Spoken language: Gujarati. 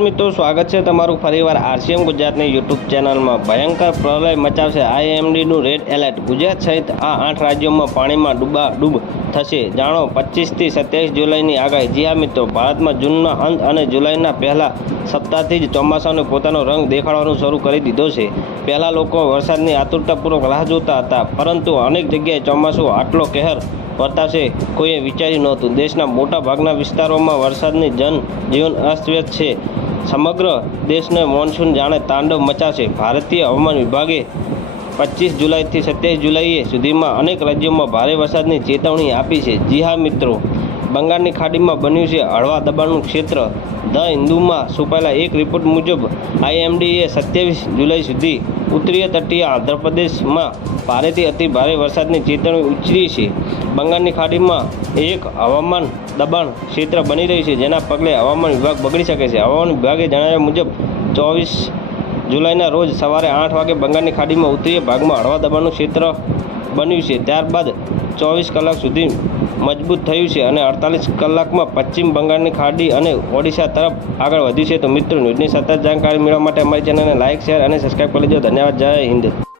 મિત્રો, સ્વાગત છે તમારું ફરીવાર આરસીએમ ગુજરાતની યુટ્યુબ ચેનલમાં. ભયંકર પ્રલય મચાવશે આઈએમડીનું રેડ એલર્ટ. ગુજરાત સહિત આ આઠ રાજ્યોમાં પાણીમાં ડૂબાડૂબ થશે. જાણો, પચીસથી સત્યાવીસ જુલાઈની આગાહી. જી હા મિત્રો, ભારતમાં જૂનના અંત અને જુલાઈના પહેલા સપ્તાહથી જ ચોમાસાનો પોતાનો રંગ દેખાડવાનું શરૂ કરી દીધો છે. પહેલાં લોકો વરસાદની આતુરતાપૂર્વક રાહ જોતા હતા, પરંતુ અનેક જગ્યાએ ચોમાસું આટલો કહેર વર્તાશે કોઈએ વિચાર્યું નહોતું. દેશના મોટા ભાગના વિસ્તારોમાં વરસાદની જનજીવન અસ્તવ્યસ્ત છે. સમગ્ર દેશને મોન્સૂન જાણે તાંડવ મચાશે. ભારતીય હવામાન વિભાગે પચીસ જુલાઈથી સત્યાવીસ જુલાઈએ સુધીમાં અનેક રાજ્યોમાં ભારે વરસાદની ચેતવણી આપી છે. જી હા મિત્રો. બંગાળની ખાડીમાં બન્યું છે. હળવા દબાણનું ક્ષેત્ર ધ હિન્દુમાં છુપાયેલા એક રિપોર્ટ મુજબ આઈએમડીએ સત્યાવીસ જુલાઈ સુધી ઉત્તરીય તટીય આંધ્રપ્રદેશમાં ભારેથી અતિ ભારે વરસાદની ચેતવણી ઉછરી છે. બંગાળની ખાડીમાં એક હવામાન દબાણ ક્ષેત્ર બની રહ્યું છે, જેના પગલે હવામાન વિભાગ બગડી શકે છે. હવામાન વિભાગે જણાવ્યા મુજબ, ચોવીસ જુલાઈના રોજ સવારે આઠ વાગે બંગાળની ખાડીમાં ઉત્તરીય ભાગમાં હળવા દબાણનું ક્ષેત્ર બન્યું છે. ત્યારબાદ ચોવીસ કલાક સુધી મજબૂત થયું છે અને અડતાલીસ કલાકમાં પશ્ચિમ બંગાળની ખાડી અને ઓડિશા તરફ આગળ વધ્યું છે. તો મિત્રો, ન્યૂઝની સતત જાણકારી મેળવવા માટે અમારી ચેનલને લાઇક શેર અને સબસ્ક્રાઈબ કરી દેજો. ધન્યવાદ. જય હિન્દ.